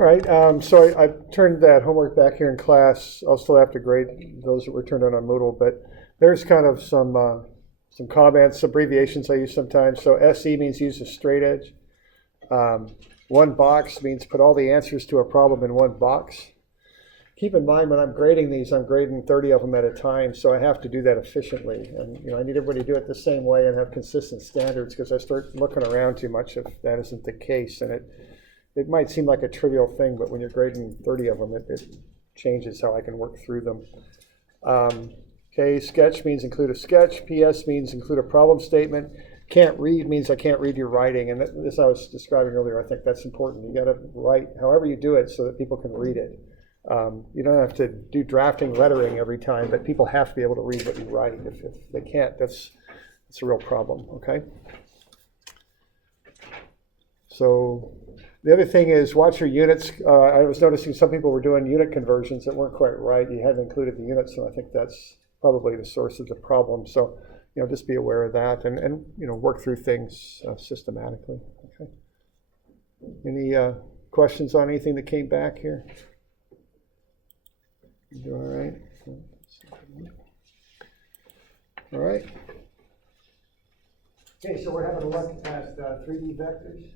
All right, so I turned that homework back here in class. I'll still have to grade those that were turned on Moodle, but there's kind of some comments, abbreviations I use sometimes. So SE means use a straight edge. One box means put all the answers to a problem in one box. Keep in mind when I'm grading these, I'm grading 30 of them at a time, so I have to do that efficiently. And I need everybody to do it the same way and have consistent standards, because I start looking around too much if that isn't the case. And it might seem like a trivial thing, but when you're grading 30 of them, it changes how I can work through them. Okay, sketch means include a sketch. PS means include a problem statement. Can't read means I can't read your writing. And this I was describing earlier, I think that's important. You got to write however you do it so that people can read it. You don't have to do drafting lettering every time, but people have to be able to read what you write. If they can't, that's a real problem, okay? So the other thing is watch your units. I was noticing some people were doing unit conversions that weren't quite right. You hadn't included the units, so I think that's probably the source of the problem. So, just be aware of that and work through things systematically, okay? Any questions on anything that came back here? You do all right? All right. Okay, so we're having a look at 3D vectors.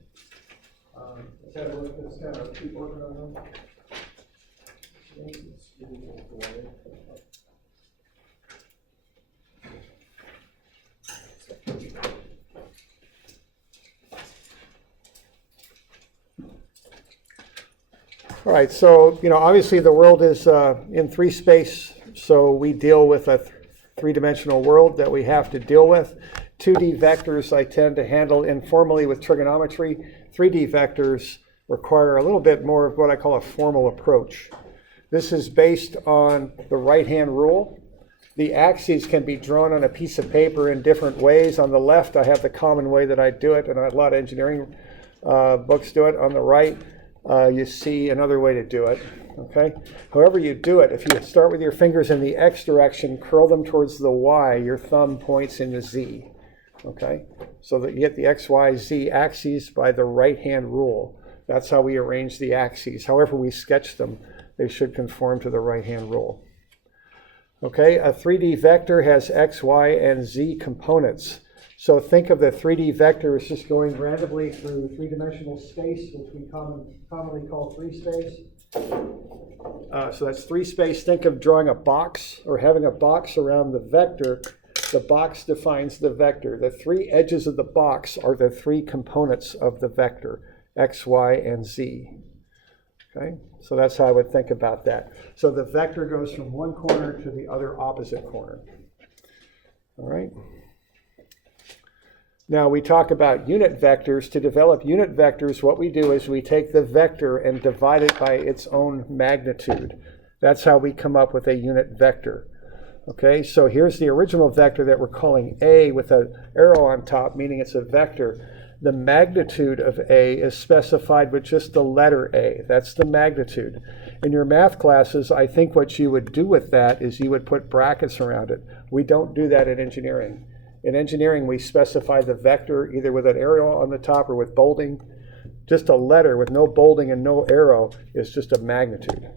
Let's have a look. Let's kind of keep working on them. All right, so obviously the world is in 3 space, so we deal with a 3-dimensional world that we have to deal with. 2D vectors I tend to handle informally with trigonometry. 3D vectors require a little bit more of what I call a formal approach. This is based on the right-hand rule. The axes can be drawn on a piece of paper in different ways. On the left, I have the common way that I do it, and a lot of engineering books do it. On the right, you see another way to do it, okay? However you do it, if you start with your fingers in the X direction, curl them towards the Y, your thumb points in the Z, okay? So that you get the X, Y, Z axes by the right-hand rule. That's how we arrange the axes. However we sketch them, they should conform to the right-hand rule. Okay, a 3D vector has X, Y, and Z components. So think of the 3D vector as just going randomly through 3-dimensional space, which we commonly call 3 space. So that's 3 space. Think of drawing a box or having a box around the vector. The box defines the vector. The 3 edges of the box are the 3 components of the vector, X, Y, and Z. Okay, so that's how I would think about that. So the vector goes from one corner to the other opposite corner. All right. Now we talk about unit vectors. To develop unit vectors, what we do is we take the vector and divide it by its own magnitude. That's how we come up with a unit vector. Okay, so here's the original vector that we're calling A with an arrow on top, meaning it's a vector. The magnitude of A is specified with just the letter A. That's the magnitude. In your math classes, I think what you would do with that is you would put brackets around it. We don't do that in engineering. In engineering, we specify the vector either with an arrow on the top or with bolding. Just a letter with no bolding and no arrow is just a magnitude.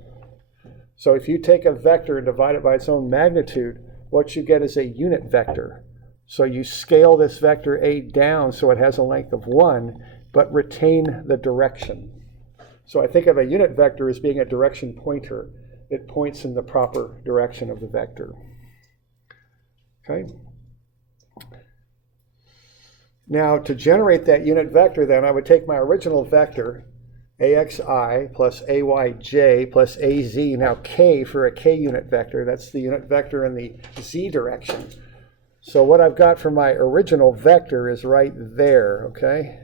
So if you take a vector and divide it by its own magnitude, what you get is a unit vector. So you scale this vector A down so it has a length of 1, but retain the direction. So I think of a unit vector as being a direction pointer. It points in the proper direction of the vector. Okay. Now to generate that unit vector then, I would take my original vector, AXI plus AYJ plus AZ, now K for a K unit vector. That's the unit vector in the Z direction. So what I've got for my original vector is right there, okay?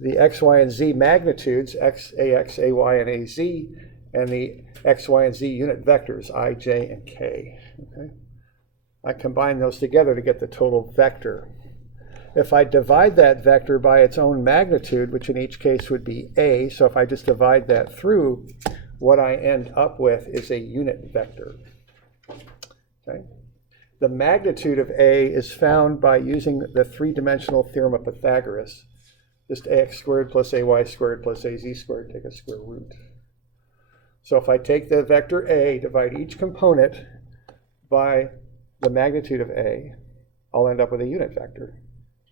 The X, Y, and Z magnitudes, X, AX, AY, and AZ, and the X, Y, and Z unit vectors, I, J, and K, okay? I combine those together to get the total vector. If I divide that vector by its own magnitude, which in each case would be A, so if I just divide that through, what I end up with is a unit vector, okay? The magnitude of A is found by using the 3-dimensional theorem of Pythagoras. Just ax squared plus ay squared plus az squared, take a square root. So if I take the vector a, divide each component by the magnitude of a, I'll end up with a unit vector.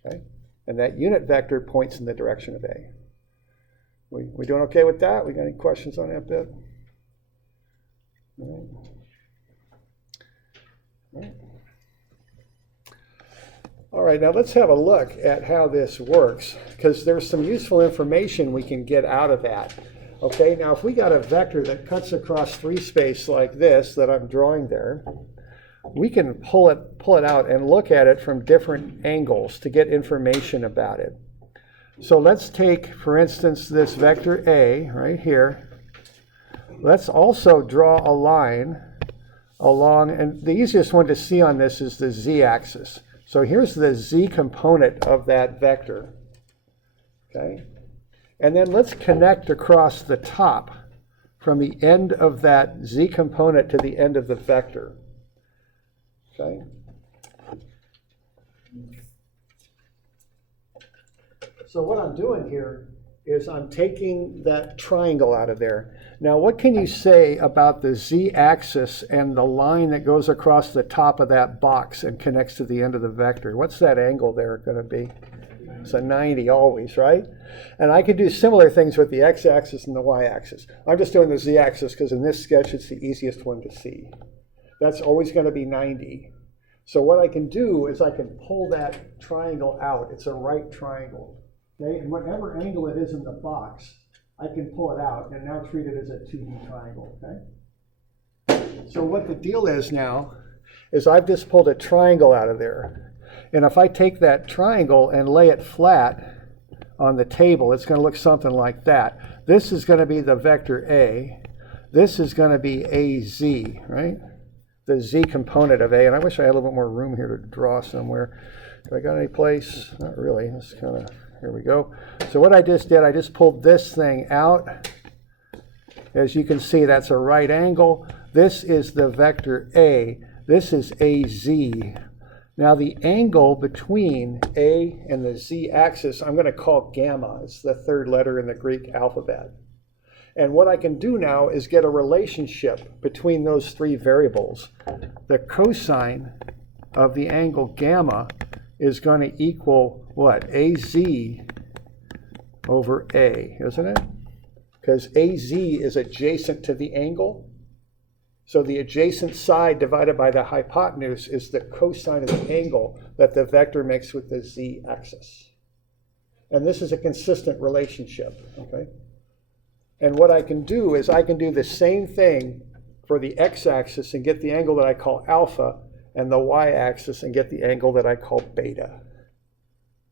Okay? And that unit vector points in the direction of a. We doing okay with that? We got any questions on that bit? All right. All right, now let's have a look at how this works, because there's some useful information we can get out of that. Okay, now if we got a vector that cuts across free space like this that I'm drawing there, we can pull it out and look at it from different angles to get information about it. So let's take, for instance, this vector A right here. Let's also draw a line along, and the easiest one to see on this is the z-axis. So here's the z component of that vector. Okay? And then let's connect across the top from the end of that z component to the end of the vector. Okay? So what I'm doing here is I'm taking that triangle out of there. Now, what can you say about the z-axis and the line that goes across the top of that box and connects to the end of the vector? What's that angle there going to be? It's a 90 always, right? And I can do similar things with the x-axis and the y-axis. I'm just doing the z-axis because in this sketch it's the easiest one to see. That's always going to be 90. So what I can do is I can pull that triangle out. It's a right triangle. Okay? And whatever angle it is in the box, I can pull it out and now treat it as a 2D triangle. Okay? So what the deal is now is I've just pulled a triangle out of there. And if I take that triangle and lay it flat on the table, it's going to look something like that. This is going to be the vector A. This is going to be AZ, right? The Z component of A. And I wish I had a little bit more room here to draw somewhere. Have I got any place? Not really. It's kind of, here we go. So what I just did, I just pulled this thing out. As you can see, that's a right angle. This is the vector A. This is AZ. Now the angle between A and the z-axis, I'm going to call gamma. It's the third letter in the Greek alphabet. And what I can do now is get a relationship between those three variables. The cosine of the angle gamma is going to equal what? AZ over A, isn't it? Because AZ is adjacent to the angle. So the adjacent side divided by the hypotenuse is the cosine of the angle that the vector makes with the z-axis. And this is a consistent relationship, okay? And what I can do is I can do the same thing for the x-axis and get the angle that I call alpha, and the y-axis and get the angle that I call beta,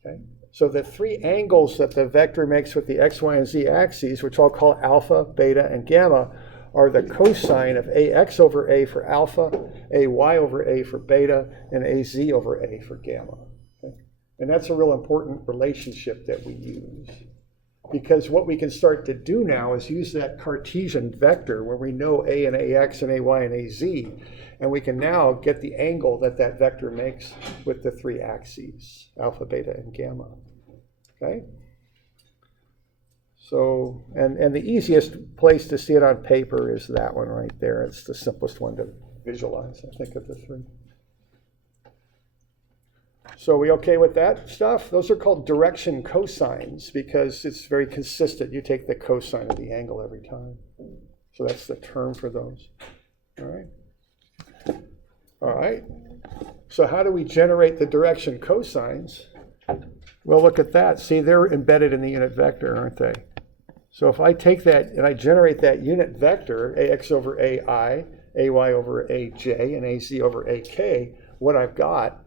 okay? So the three angles that the vector makes with the x, y, and z axes, which I'll call alpha, beta, and gamma, are the cosine of ax over a for alpha, ay over a for beta, and az over a for gamma. Okay? And that's a real important relationship that we use. Because what we can start to do now is use that Cartesian vector where we know a and ax and ay and az, and we can now get the angle that that vector makes with the three axes, alpha, beta, and gamma. Okay? So, and the easiest place to see it on paper is that one right there. It's the simplest one to visualize, I think, of the three. So are we okay with that stuff? Those are called direction cosines because it's very consistent. You take the cosine of the angle every time. So that's the term for those. All right. All right. So how do we generate the direction cosines? Well, look at that. See, they're embedded in the unit vector, aren't they? So if I take that and I generate that unit vector, ax over ai, ay over aj, and az over ak, what I've got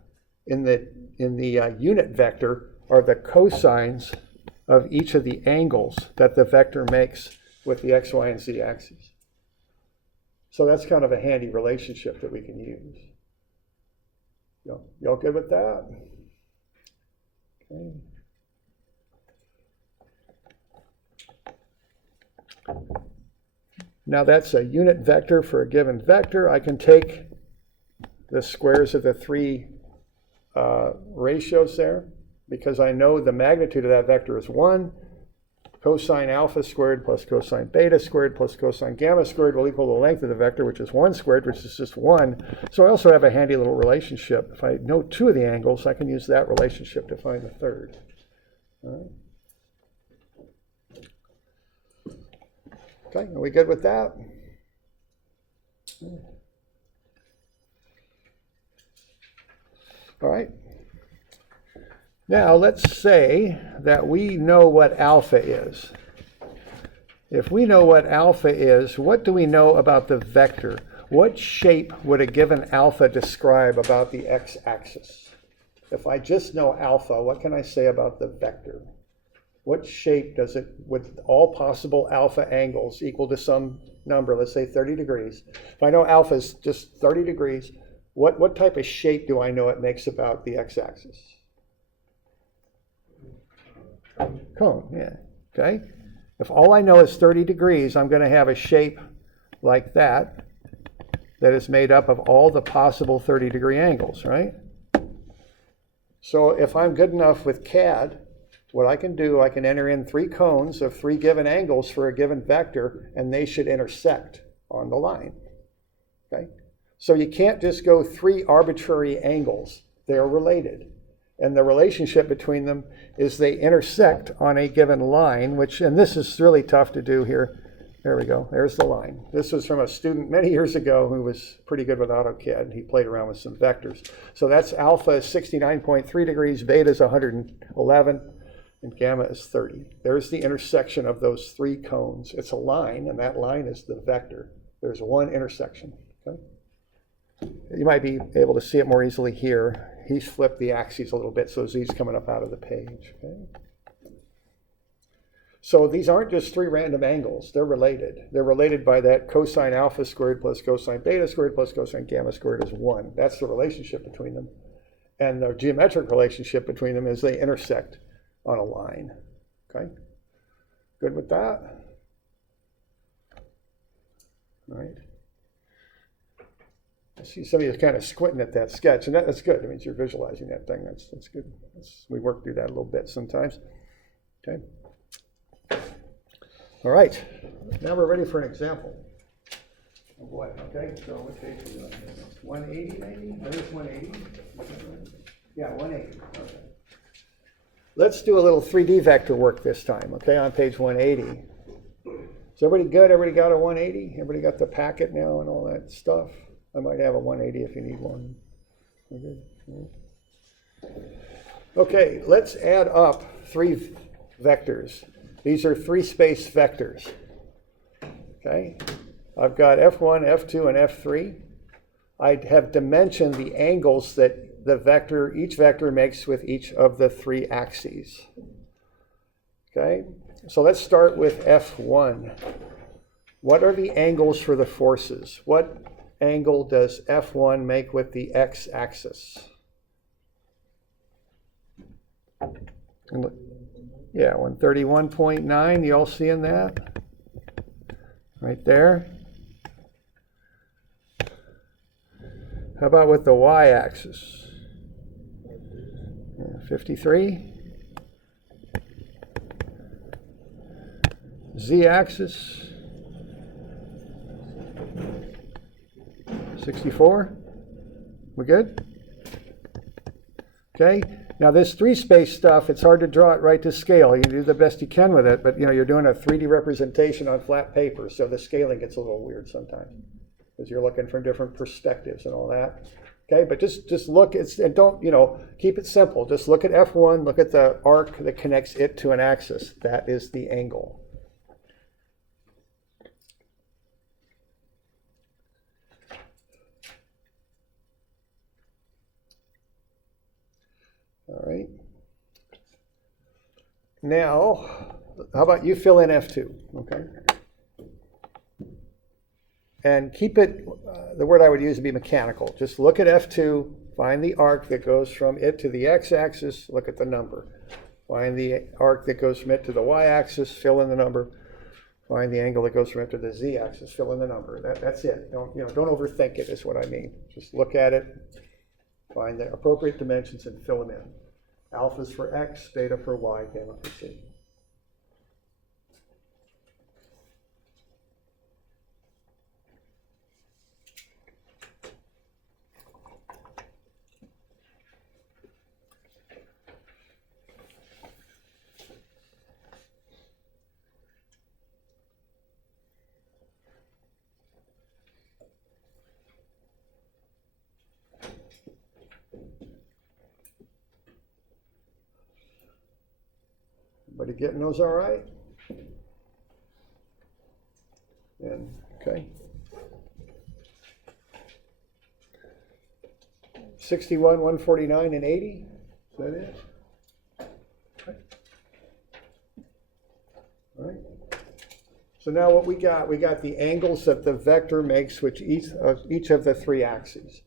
in the unit vector are the cosines of each of the angles that the vector makes with the x, y, and z axes. So that's kind of a handy relationship that we can use. Y'all good with that? Okay. Now that's a unit vector for a given vector. I can take the squares of the three ratios there. because I know the magnitude of that vector is 1. Cosine alpha squared plus cosine beta squared plus cosine gamma squared will equal the length of the vector, which is 1 squared, which is just 1. So I also have a handy little relationship. If I know 2 of the angles, I can use that relationship to find the third. All right. Okay, are we good with that? All right. Now let's say that we know what alpha is. If we know what alpha is, what do we know about the vector? What shape would a given alpha describe about the x-axis? If I just know alpha, what can I say about the vector? What shape does it, with all possible alpha angles equal to some number, let's say 30 degrees. If I know alpha is just 30 degrees, what type of shape do I know it makes about the x-axis? Cone, yeah, okay. If all I know is 30 degrees, I'm going to have a shape like that is made up of all the possible 30-degree angles, right? So if I'm good enough with CAD, what I can do, I can enter in 3 cones of 3 given angles for a given vector, and they should intersect on the line, okay? So you can't just go 3 arbitrary angles. They're related. And the relationship between them is they intersect on a given line, which, and this is really tough to do here. There we go, there's the line. This was from a student many years ago who was pretty good with AutoCAD. He played around with some vectors. So that's alpha is 69.3 degrees, beta is 111, and gamma is 30. There's the intersection of those 3 cones. It's a line, and that line is the vector. There's one intersection, okay? You might be able to see it more easily here. He's flipped the axes a little bit, so Z's coming up out of the page. Okay? So these aren't just 3 random angles. They're related. They're related by that cosine alpha squared plus cosine beta squared plus cosine gamma squared is 1. That's the relationship between them. And the geometric relationship between them is they intersect on a line. Okay? Good with that? All right. I see some of you kind of squinting at that sketch, and that's good. It means you're visualizing that thing. That's good. We work through that a little bit sometimes. Okay. All right. Now we're ready for an example. Oh boy. Okay. So what page are we on? 180 maybe? I think it's 180. Yeah, 180. Okay. Let's do a little 3D vector work this time. Okay, on page 180. Is everybody good? Everybody got a 180? Everybody got the packet now and all that stuff? I might have a 180 if you need one. Okay, let's add up 3 vectors. These are 3-space vectors. Okay, I've got F1, F2, and F3. I have dimensioned the angles that each vector makes with each of the 3 axes. Okay, so let's start with F1. What are the angles for the forces? What angle does F1 make with the x-axis? Yeah, 131.9. You all seeing that? Right there. How about with the y-axis? 53. Z-axis? 64. We good? Okay. Now this 3-space stuff, it's hard to draw it right to scale. You do the best you can with it, but you're doing a 3D representation on flat paper, so the scaling gets a little weird sometimes because you're looking from different perspectives and all that. Okay, but just look, and don't, keep it simple. Just look at F1, look at the arc that connects it to an axis. That is the angle. All right. Now, how about you fill in F2, okay? And keep it, the word I would use would be mechanical. Just look at F2, find the arc that goes from it to the x-axis, look at the number. Find the arc that goes from it to the y-axis, fill in the number. Find the angle that goes from it to the z-axis, fill in the number. That's it. Don't overthink it is what I mean. Just look at it, find the appropriate dimensions and fill them in. Alpha's for x, beta for y, gamma for z. Everybody getting those all right? And, okay. 61, 149, and 80? Is that it? Okay. All right. So now what we got the angles that the vector makes with each of the three axes.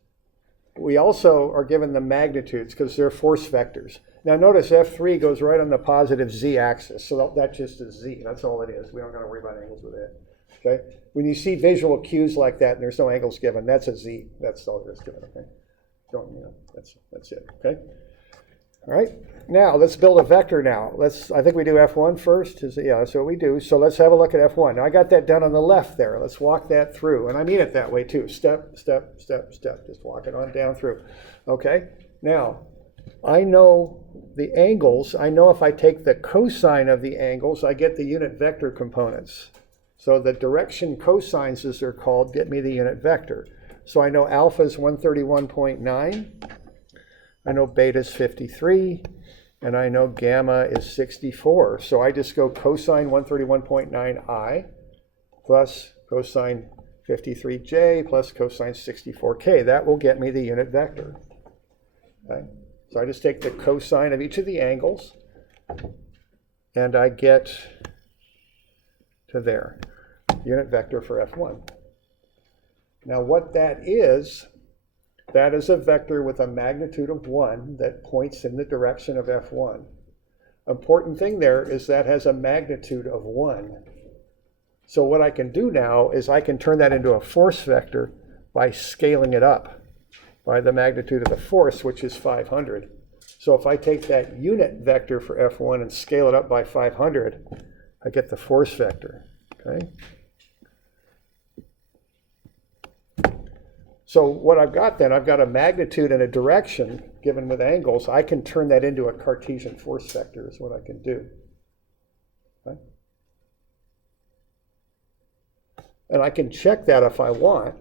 We also are given the magnitudes because they're force vectors. Now notice F3 goes right on the positive z-axis, so that just is z. That's all it is. We don't got to worry about angles with it. Okay. When you see visual cues like that and there's no angles given, that's a z. That's all there is to it. Okay. That's it. Okay. All right. Now let's build a vector. Now I think we do F1 first. Yeah, that's what we do. So let's have a look at F1. Now I got that done on the left there. Let's walk that through, and I mean it that way too. Step, step, step, step. Just walk it on down through. Okay. Now I know the angles. I know if I take the cosine of the angles, I get the unit vector components. So the direction cosines, as they're called, get me the unit vector. So I know alpha is 131.9. I know beta is 53. And I know gamma is 64. So I just go cosine 131.9i plus cosine 53j plus cosine 64k. That will get me the unit vector. Okay. So I just take the cosine of each of the angles, and I get to there, unit vector for F1. Now what that is a vector with a magnitude of 1 that points in the direction of F1. Important thing there is that has a magnitude of 1. So what I can do now is I can turn that into a force vector by scaling it up by the magnitude of the force, which is 500. So if I take that unit vector for F1 and scale it up by 500, I get the force vector. Okay. So what I've got then, I've got a magnitude and a direction given with angles. I can turn that into a Cartesian force vector is what I can do. Okay. And I can check that if I want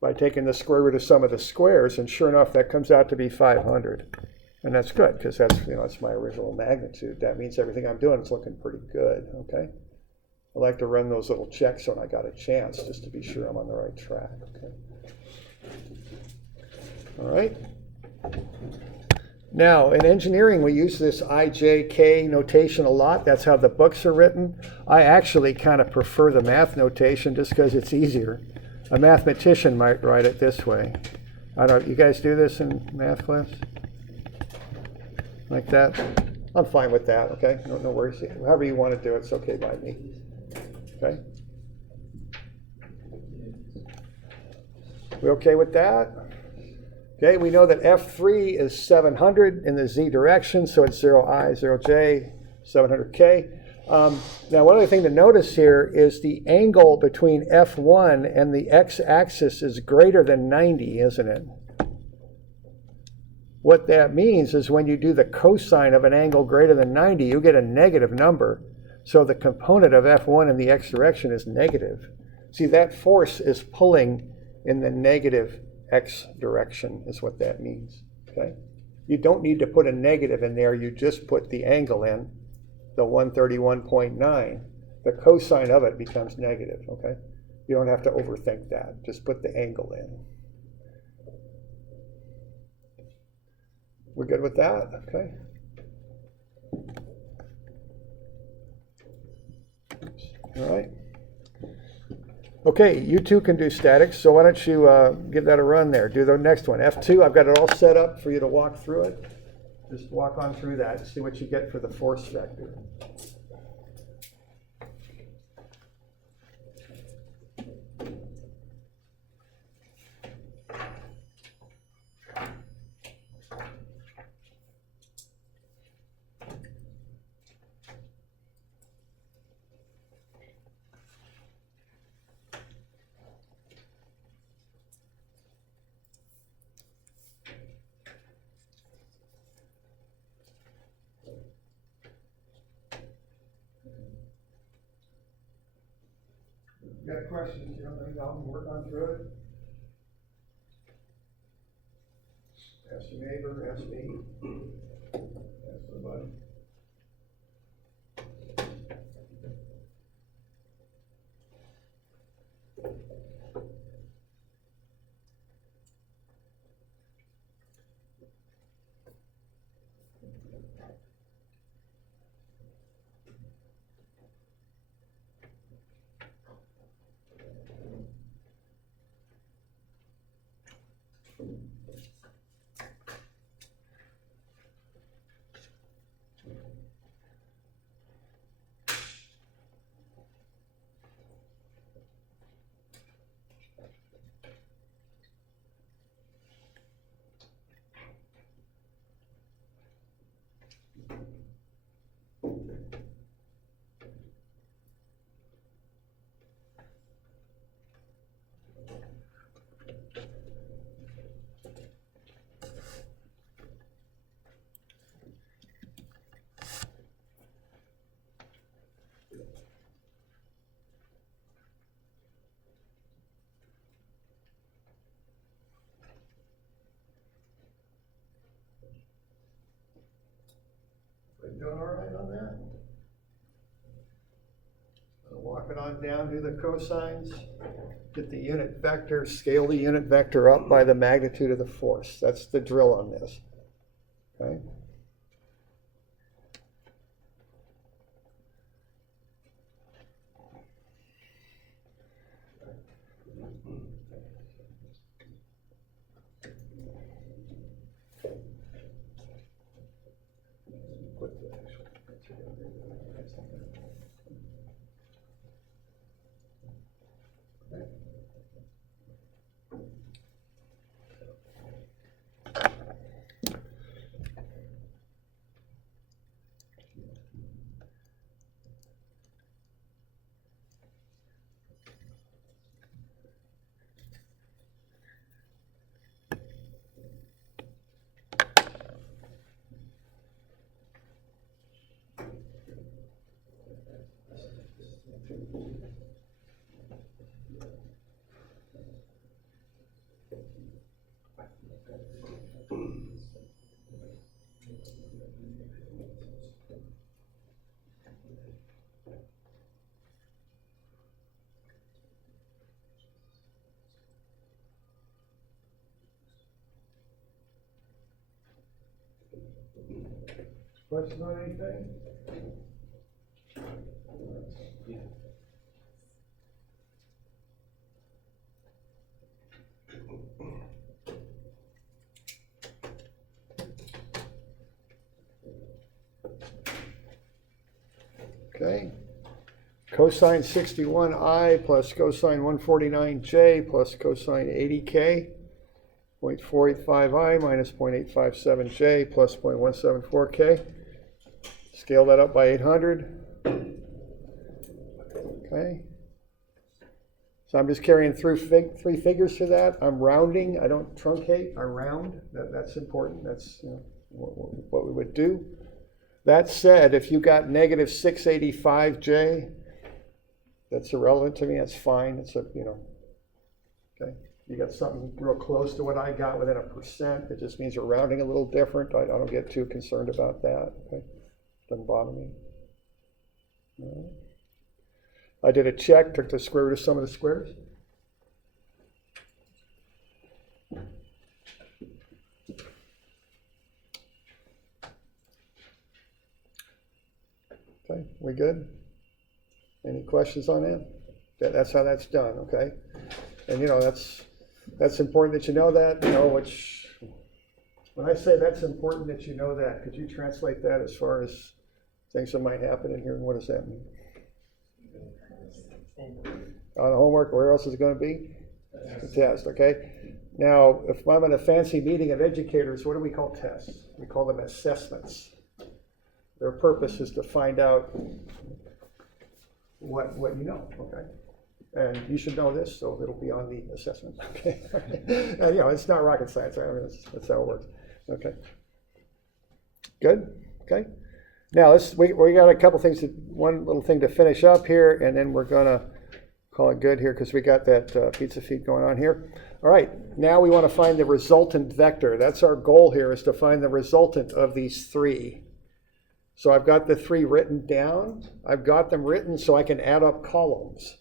by taking the square root of some of the squares, and sure enough, that comes out to be 500. And that's good, because that's my original magnitude. That means everything I'm doing is looking pretty good, okay? I like to run those little checks when I got a chance, just to be sure I'm on the right track, okay? All right. Now, in engineering, we use this IJK notation a lot. That's how the books are written. I actually kind of prefer the math notation just because it's easier. A mathematician might write it this way. I don't know, you guys do this in math class? Like that? I'm fine with that, okay? No worries. However you want to do it, it's okay by me. Okay? We okay with that? Okay, we know that F3 is 700 in the z direction, so it's 0i, 0j, 700k. Now, one other thing to notice here is the angle between F1 and the x-axis is greater than 90, isn't it? What that means is when you do the cosine of an angle greater than 90, you get a negative number. So the component of F1 in the x direction is negative. See, that force is pulling in the negative x direction is what that means, okay? You don't need to put a negative in there. You just put the angle in, the 131.9. The cosine of it becomes negative, okay? You don't have to overthink that. Just put the angle in. We're good with that, okay? All right. Okay, you two can do statics, so why don't you give that a run there. Do the next one. F2, I've got it all set up for you to walk through it. Just walk on through that and see what you get for the force vector. got questions, I'll work on through it. Ask your neighbor, ask me, ask somebody. We doing all right on that? Walk it on down to the cosines. Get the unit vector, scale the unit vector up by the magnitude of the force. That's the drill on this. Okay? Question on anything? Okay. Cosine 61i plus cosine 149j plus cosine 80k, 0.485i minus 0.857j plus 0.174k. Scale that up by 800. Okay. So I'm just carrying through three figures to that. I'm rounding. I don't truncate. I round. That's important. That's what we would do. That said, if you got negative 685j, that's irrelevant to me. That's fine. It's okay. You got something real close to what I got within 1%. It just means you're rounding a little different. I don't get too concerned about that. Okay, doesn't bother me. All right. I did a check, took the square root of some of the squares. Okay, we good? Any questions on that? That's how that's done, okay? And that's important that you know that, which, when I say that's important that you know that, could you translate that as far as things that might happen in here, and what does that mean? On homework, where else is it going to be? The test, okay? Now, if I'm in a fancy meeting of educators, what do we call tests? We call them assessments. Their purpose is to find out what you know, okay? And you should know this, so it'll be on the assessment, okay? And it's not rocket science, right? I mean, that's how it works, okay? Good, okay? Now we got a couple things, one little thing to finish up here, and then we're gonna call it good here because we got that pizza feed going on here. All right, now we want to find the resultant vector. That's our goal here, is to find the resultant of these three. So I've got the three written down. I've got them written so I can add up columns.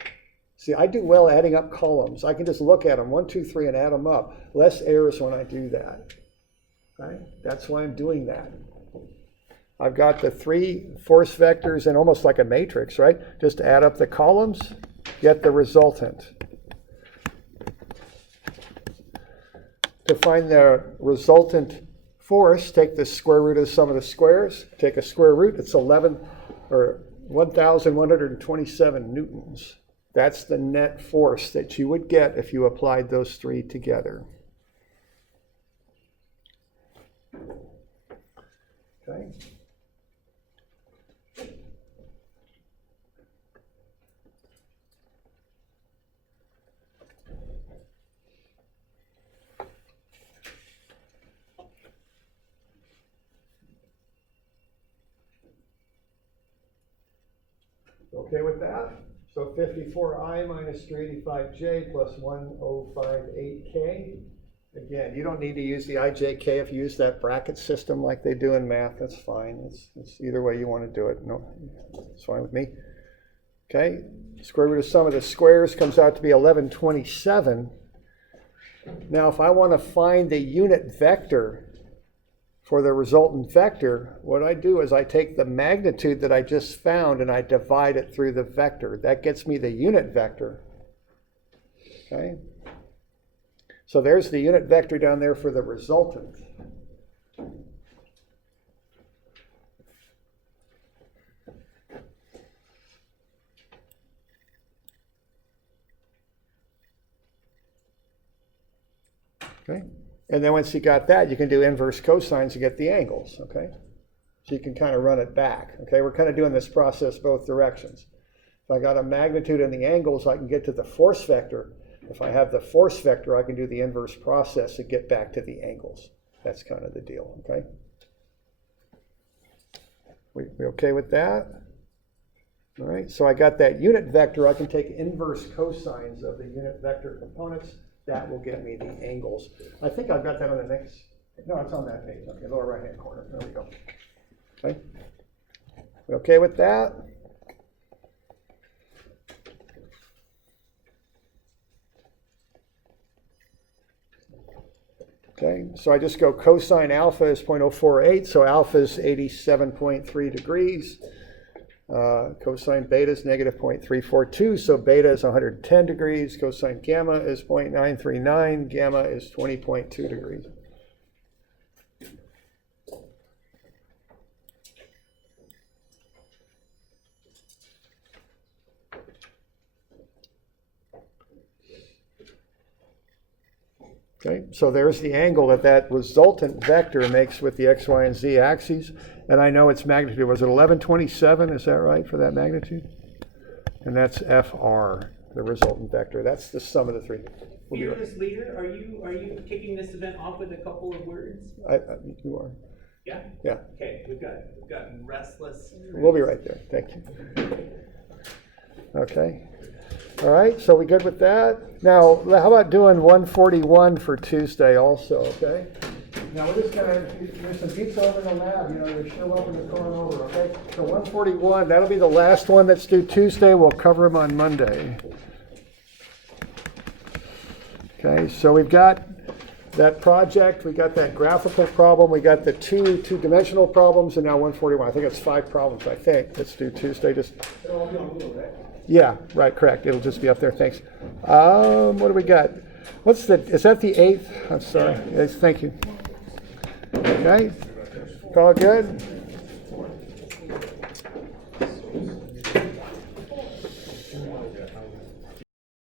See, I do well adding up columns. I can just look at them, 1, 2, 3, and add them up. Less errors when I do that. Right? That's why I'm doing that. I've got the three force vectors and almost like a matrix, right? Just add up the columns, get the resultant. To find the resultant force, take the square root of the sum of the squares, take a square root, it's 1,127 newtons. That's the net force that you would get if you applied those three together. Okay. Okay with that? So 54I minus 385J plus 1058K. Again, you don't need to use the IJK if you use that bracket system like they do in math. That's fine. It's either way you want to do it. No, it's fine with me. Okay, square root of sum of the squares comes out to be 1127. Now, if I want to find the unit vector for the resultant vector, what I do is I take the magnitude that I just found and I divide it through the vector. That gets me the unit vector. Okay. So there's the unit vector down there for the resultant. Okay. And then once you got that, you can do inverse cosines to get the angles, okay? So you can kind of run it back, okay? We're kind of doing this process both directions. If I got a magnitude in the angles, I can get to the force vector. If I have the force vector, I can do the inverse process to get back to the angles. That's kind of the deal, okay? We okay with that? All right, so I got that unit vector. I can take inverse cosines of the unit vector components. That will get me the angles. I think I've got that on the next, no, it's on that page. Okay, lower right-hand corner. There we go. Okay. We okay with that? Okay, so I just go cosine alpha is 0.048, so alpha is 87.3 degrees. Cosine beta is negative 0.342, so beta is 110 degrees. Cosine gamma is 0.939. Gamma is 20.2 degrees. Okay, so there's the angle that resultant vector makes with the x, y, and z axes. And I know its magnitude. Was it 1127? Is that right for that magnitude? And that's FR, the resultant vector. That's the sum of the three. Fearless leader, are you kicking this event off with a couple of words? You are. Yeah? Yeah. Okay, we've got restless. We'll be right there. Thank you. Okay. All right, so we good with that? Now, how about doing 141 for Tuesday also, okay? Now, we're just going to, there's some pizza over in the lab, you know, you're sure welcome to come on over, okay? So 141, that'll be the last one that's due Tuesday. We'll cover them on Monday. Okay, so we've got that project, we got that graphical problem, we got the two-dimensional problems, and now 141. I think it's 5 problems, I think. Let's do Tuesday. Just. It'll all be on Google, right? Yeah, right, correct. It'll just be up there. Thanks. What do we got? Is that the 8th? I'm sorry. Yes, thank you. Okay. All good?